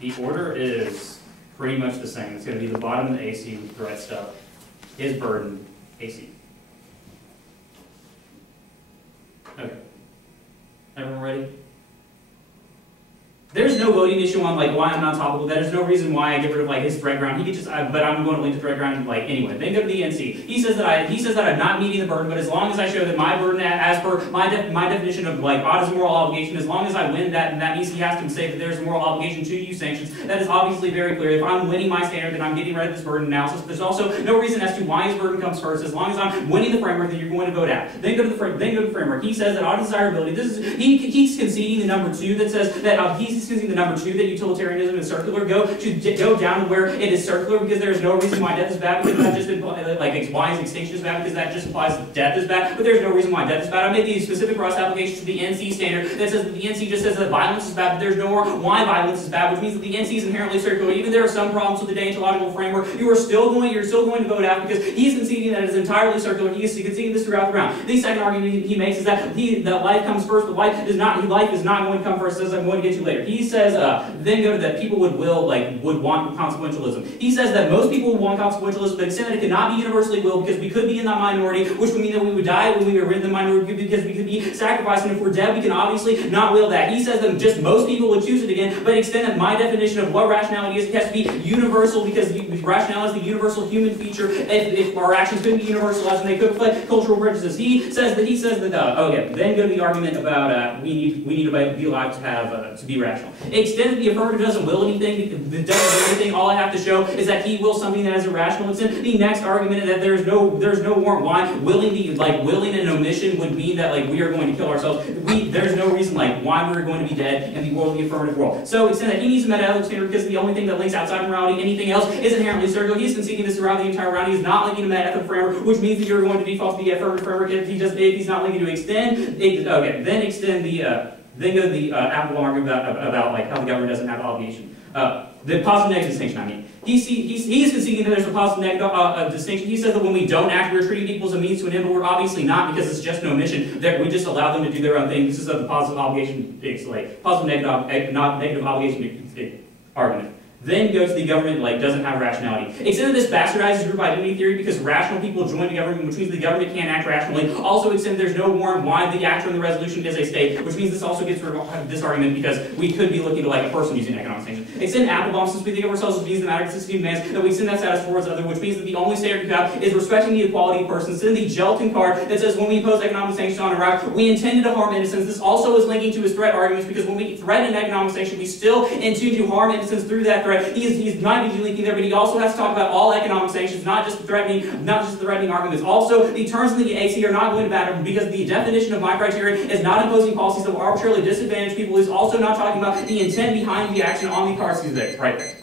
The order is pretty much the same. It's going to be the bottom of the AC with threat stuff. His burden, AC. Okay. Everyone ready? There's no voting issue on like why I'm not topical. There's no reason why I get rid of like his threat ground. He could just, but I'm going to link to threat ground like anyway. Then go to the NC. He says that I'm not meeting the burden, but as long as I show that my burden, as per my definition of like autism moral obligation, as long as I win that, and that means he has to say that there's a moral obligation to use sanctions. That is obviously very clear. If I'm winning my standard, then I'm getting rid of this burden analysis. There's also no reason as to why his burden comes first. As long as I'm winning the framework, then you're going to vote out. Then go to the framework. He says that undesirability. He's conceding the number 2 that says that he's conceding the number 2 that utilitarianism is circular. Go down to where it is circular because there is no reason why death is bad because that just implies like why is extinction is bad because that just implies that death is bad. But there's no reason why death is bad. I made the specific cross application to the NC standard that says that the NC just says that violence is bad, but there's no more why violence is bad, which means that the NC is inherently circular. Even there are some problems with the deontological framework, you're still going to vote out because he's conceding that it is entirely circular. He is conceding this throughout the round. The second argument he makes is that life comes first, but life is not going to come first, as I'm going to get to later. He says then go to that people would want consequentialism. He says that most people would want consequentialism, but except that it could not be universally willed because we could be in that minority, which would mean that we would die when we were in the minority because we could be sacrificed, and if we're dead, we can obviously not will that. He says that just most people would choose it again, but extend that my definition of what rationality is, it has to be universal because rationality is the universal human feature. If our actions couldn't be universalized and they could reflect cultural prejudices, he says that okay. Then go to the argument about we need to be allowed to have to be rational. Extend that the affirmative doesn't will anything. All I have to show is that he wills something that is irrational. It's in the next argument that there's no warrant why willing an omission would mean that like we are going to kill ourselves. There's no reason like why we're going to be dead in the world of the affirmative world. So extend that he needs a meta-ethical standard because the only thing that links outside morality, anything else, is inherently circular. He's conceding this throughout the entire round. He's not linking a meta-ethical framework, which means that you're going to default to the affirmative framework if he's not linking to extend. Okay, then extend the. Then go to the applicable argument about like how the government doesn't have obligation. The positive negative distinction, I mean. He's conceding that there's a positive negative distinction. He says that when we don't act, we're treating people as a means to an end, but we're obviously not because it's just an omission, that we just allow them to do their own thing. This is a positive obligation, positive negative obligation argument. Then goes to the government doesn't have rationality. Extend that this bastardizes group identity theory because rational people join the government, which means the government can't act rationally. Also extend there's no warrant why the actor in the resolution is a state, which means this also gets rid of this argument because we could be looking to a person using economic sanctions. Extend Applebaum since we think of ourselves as beings that matter consistently demands that we extend that status towards other, which means that the only standard you have is respecting the equality of persons. Send the Gelton card that says when we impose economic sanctions on Iraq, we intended to harm innocents. This also is linking to his threat arguments because when we threaten an economic sanction, we still intend to harm innocents through that threat. He's not even linking there, but he also has to talk about all economic sanctions, not just the threatening arguments. Also, the terms in the AC are not going to matter because the definition of my criteria is not imposing policies that will arbitrarily disadvantage people. He's also not talking about the intent behind the action on the card. Right there.